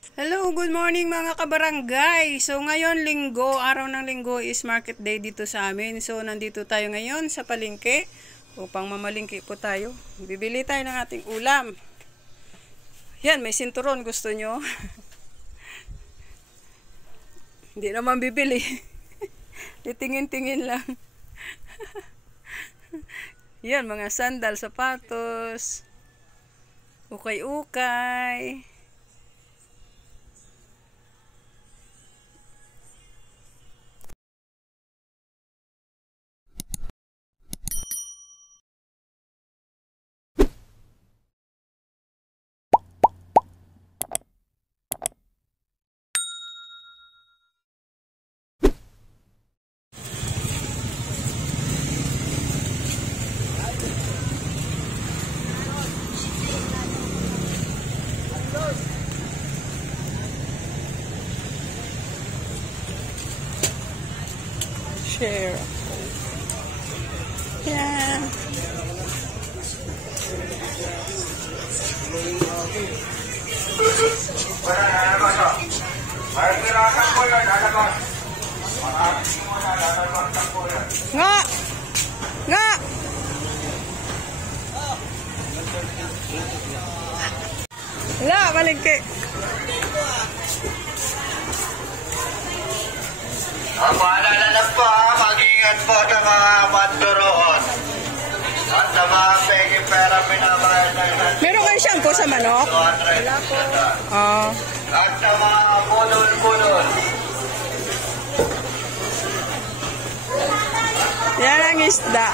Hello, good morning mga kabarangay. So ngayon linggo, araw ng linggo is market day dito sa amin. So nandito tayo ngayon sa palengke upang mamalingki po tayo. Bibili tayo ng ating ulam. Yan, may sinturon, gusto nyo? Hindi naman bibili. Titingin-tingin lang. Yan, mga sandal, sapatos, ukay-ukay. Share. Yan. Nga! Nga! Wala, malingki. Maalala na po mag-ingat po sa mga manduroon. At sa mga pegi pera pinabayad na Meron kayo shampoo sa manok? Wala po. Oo. At sa mga bulol-bulol. Yan ang isda.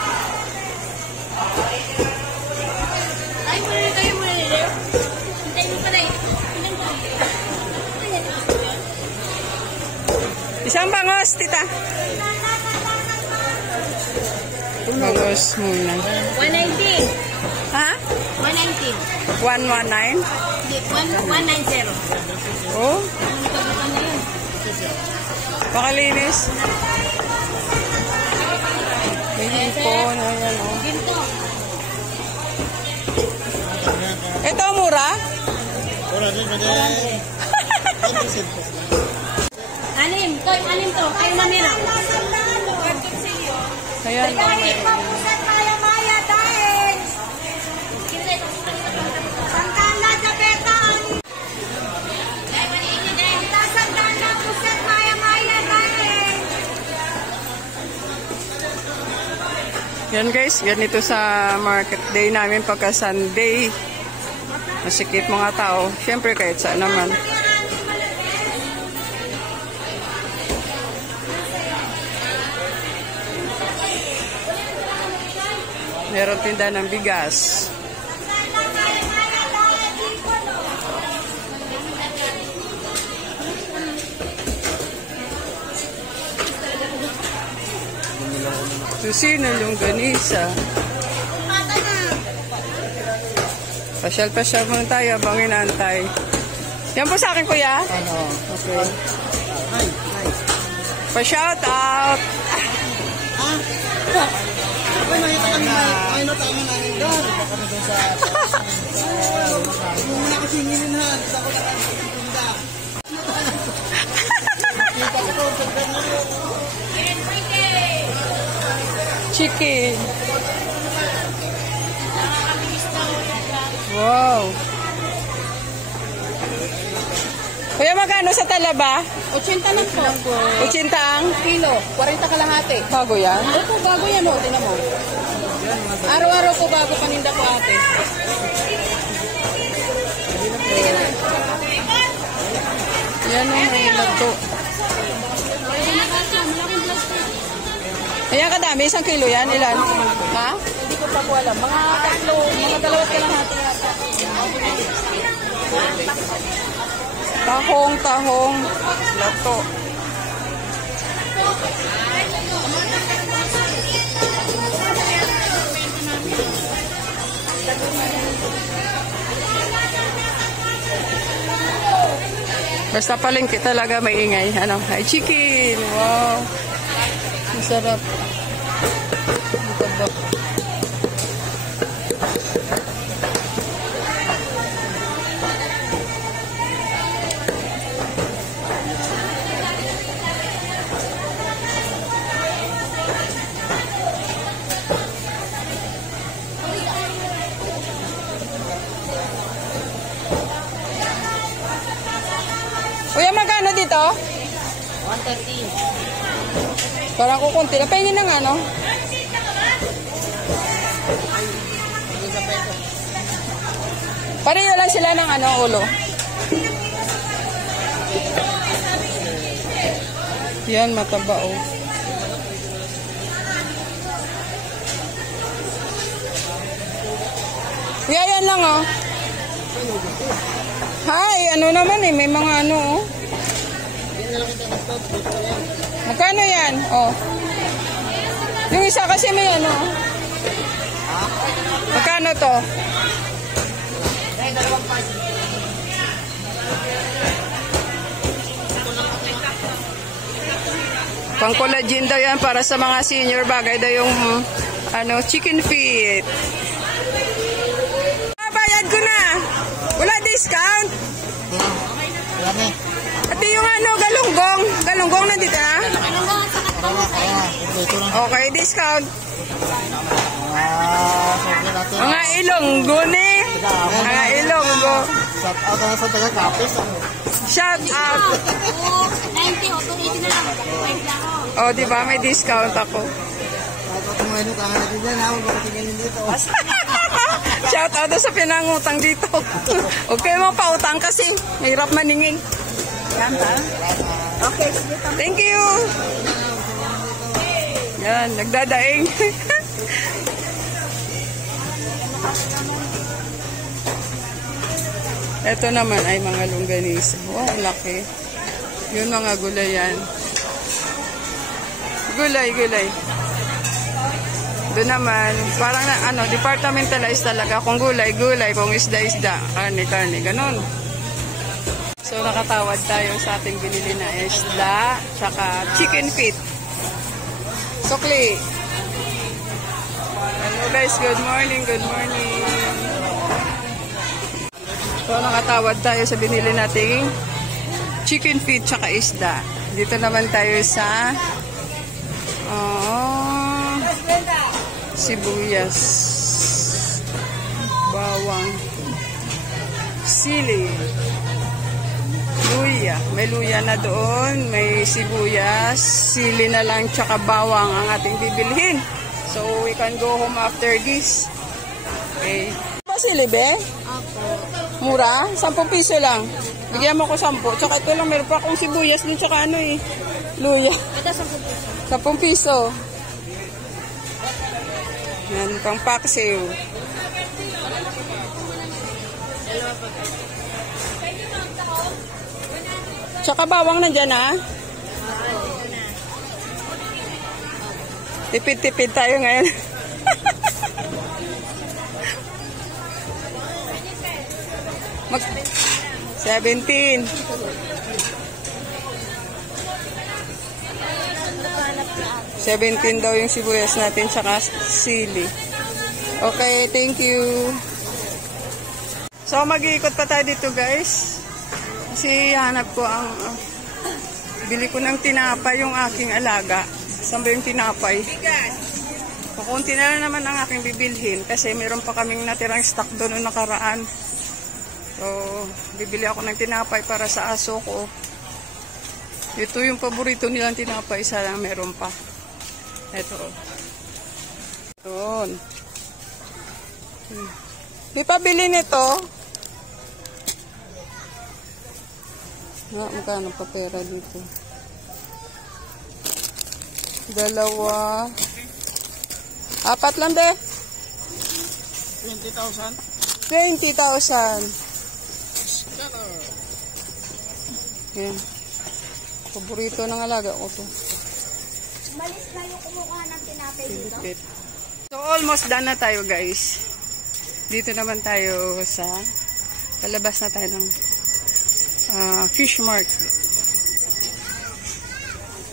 Ay, muna tayo muna nila. Hintayin mo pa na Isang bangos, tita. Bangos muna. 190. Ha? 190. 119? Hindi, 190. Oh, Ano yun? pakalinis. May hipon. Ayan, oh. Ginto. Ito, mura? Anim. Toy, anim to. Kayo mamira. Ayan, oh. May... Maya dahil. Santana sa petaan. Ay, maniini dahil. Santana puset maya dahil. Yan guys, ganito sa market day namin pagka Sunday. Masikip mga tao. Siyempre kahit saan naman. Meron tinda ng bigas. Susino, longganisa. Pasyal-pasyal muna tayo habang inaantay. Yan po sa akin, kuya. Okay. Pa-shout out. Ay, nakita kami na. Ay, nakita kami na rin doon. Baka na doon sa... Kung muna kasi nilinhan, sa ako nakasinda. Kita ko doon, pagkat na yun. Chicken. Wow. Kuya, magkano sa talaba? 80 lang po. 80 ang Kilo. 40 kalahati. bago yan. Opo, bago yan o. Tingnan mo. Araw-araw ko bago paninda ko ate. Yan ang may lato. Ayan kadami, 1 kilo yan. Ilan? Ha? Hindi ko pa po alam. Mga tatlo, mga dalawat kalahati yata. Tahong, lato. Basta palengke talaga may ingay. Ano? Ay, chicken. Wow. Masarap. Ito. to? 130. Parang kukunti. Napahingin na nga, no? Pareho lang sila ng ano, ulo. Yan, mataba, oh. Kuya, yan lang, oh. Hi, ano naman eh, may mga ano, oh. Magkano yan? Oh. Yung isa kasi may ano, oh. Magkano to? Pang collagen daw yan para sa mga senior, bagay daw yung ano, chicken feet. Bayad ko na. Wala discount. At yung ano, galunggong. Galunggong nandito na? Okay, discount. Mga ilonggo ni. Mga ilonggo. Shout out na sa taga-Kapis. Shout out. 90 o 280 na lang. Oh, di ba may discount ako. Kung ano ka nga natin dyan, huwag mo tingin dito. Shout out sa pinangutang dito. Okay mo pautang kasi mahirap maningin. Yan ba? Okay, thank you. Yan, nagdadaing. Ito naman ay mga longganisa. Wow, laki. Yun mga gulay yan. Gulay. Doon naman, parang na, ano, departmentalized talaga. Kung gulay, kung isda, karne, ganun. So, nakatawad tayo sa ating binili na isda, tsaka chicken feet. Sukli. Hello guys, good morning. So, nakatawad tayo sa binili nating chicken feet, tsaka isda. Dito naman tayo sa sibuyas, bawang, sili, luya. May luya na doon, may sibuyas, sili na lang, tsaka bawang ang ating bibilhin. So, we can go home after this. Okay. Ba sili, be? Mura? 10 piso lang. Bigyan mo ko 10. Tsaka ito lang, meron pa akong sibuyas din, tsaka ano eh, luya. 10 piso. Yan, pang paksiw. Tsaka bawang nandyan, ha? Tipid-tipid tayo ngayon. Mag 17. $17 daw yung sibuyas natin tsaka sili. Okay, thank you. So, mag-iikot pa tayo dito, guys. Kasi hanap ko ang bili ko ng tinapay yung aking alaga. Saan ba yung tinapay? Kukunti na lang naman ang aking bibilhin kasi meron pa kaming natirang stock doon noong nakaraan. So, bibili ako ng tinapay para sa aso ko. Ito yung paborito nilang tinapay. Sana meron pa. Ito. Doon. Di pa bili nito. Magkano pa pera dito? 2. 4 lang de. 20,000. 20,000. Yan. Paborito ng alaga ko to. Malis na yung kumukuha ng tinapay dito. So, almost done na tayo, guys. Dito naman tayo sa palabas na tayo ng fish market.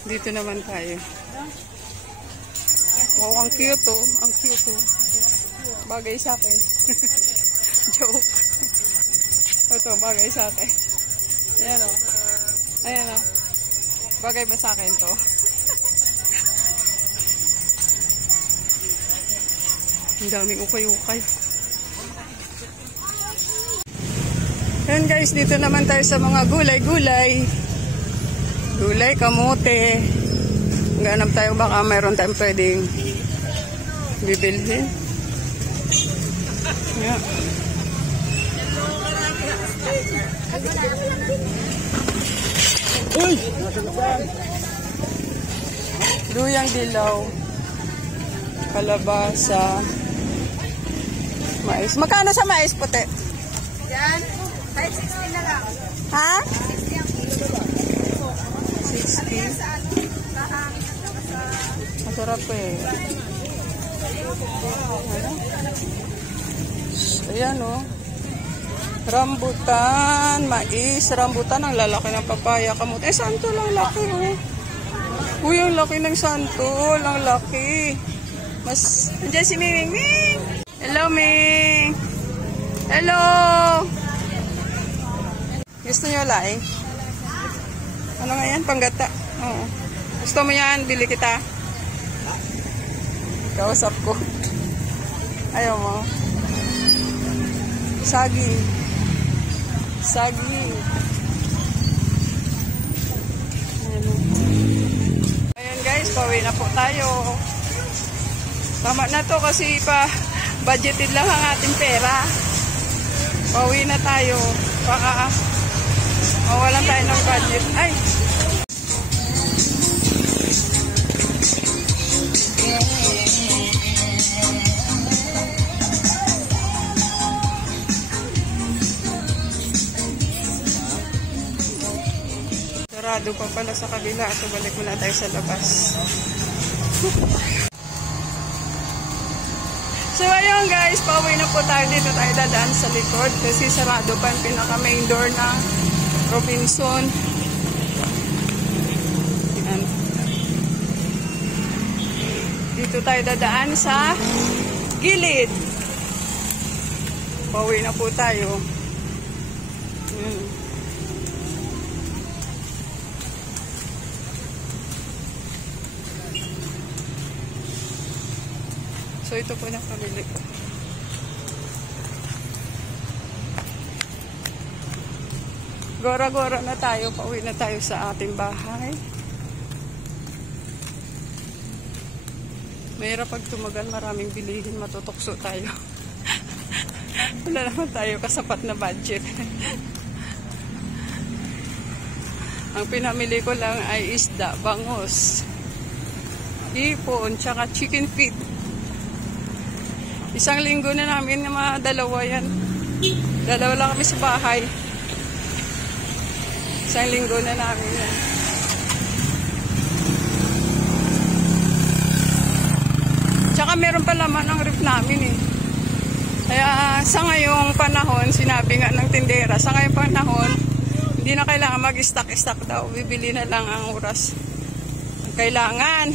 Dito naman tayo. Wow, ang cute, oh. Ang cute, oh. Bagay sa akin. Joke. Ito, bagay sa akin. Ayan, oh. Ayan, oh. Bagay ba sa akin to? Ang daming ukay-ukay. Yan guys, dito naman tayo sa mga gulay-gulay. Gulay, kamote. Ganap tayo, baka mayroon tayong pwedeng bibilhin. Yeah. Uy! Luyang dilaw. Kalabasa. Mais. Magkano sa mais puti? Yan. Kahit 16 na lang. Ha? 60. Masarap eh. Ayan o. Rambutan, mais, rambutan, ang lalaki ng papaya, kamote. Santo lang laki o. Uy, ang laki ng santo, ang laki. Mas, andyan si Ming Ming. Hello, Ming. Hello. Gusto nyo laing? Ano nga yan? Panggata. Oo. Gusto mo yan? Bili kita. Kausap ko. Ayaw mo. Sagi. Sagi. Ayan guys, pauwi na po tayo. Tama na to kasi budgeted lang ang ating pera. Pauwi na tayo. Baka mawalan tayo ng budget. Ay! Sarado pa pala sa kabila. So balik muna tayo sa labas. So ayun guys, pauwi na po tayo. Dito tayo dadaan sa likod kasi sarado pa yung pinaka main door ng Robinson. Yan. Dito tayo dadaan sa gilid. Pauwi na po tayo. Yan. So ito po na pamili ko. Gora-gora na tayo. Pauwi na tayo sa ating bahay. Mahirap pag tumagal. Maraming bilihin. Matutokso tayo. Wala naman tayo kasapat na budget. Ang pinamili ko lang ay isda, bangus, ipon, tsaka chicken feet. Isang linggo na namin na mga dalawa yan. Dalawa lang kami sa bahay. Isang linggo na namin yan. Tsaka meron pa laman ang ref namin eh. Kaya sa ngayong panahon, sinabi nga ng tindera, sa ngayong panahon, hindi na kailangan mag-stock daw. Bibili na lang ang oras. Kailangan.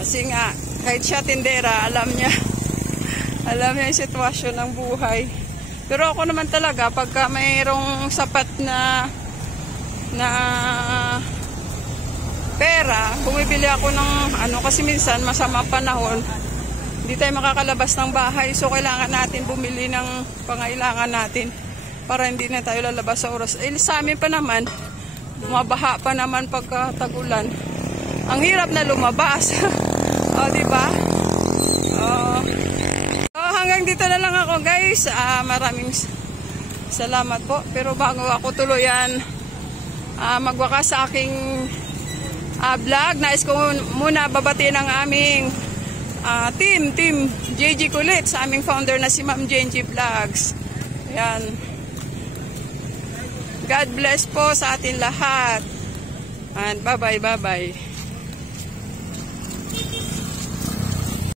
Kasi nga, kahit siya tindera, alam niya yung sitwasyon ng buhay. Pero ako naman talaga, pagka mayroong sapat na pera, bumibili ako ng kasi minsan masama panahon, hindi tayo makakalabas ng bahay. So kailangan natin bumili ng pangailangan natin para hindi na tayo lalabas sa oras. Sa amin pa naman, bumabaha pa naman pagka tag-ulan. Ang hirap na lumabas. O, diba? Hanggang dito na lang ako guys. Maraming salamat po. Pero bago ako tuluyan magwakas sa aking vlog, nais ko muna babatiin ang aming team JG Kulit sa aming founder na si Ma'am JG Vlogs. Ayan. God bless po sa atin lahat. And bye bye.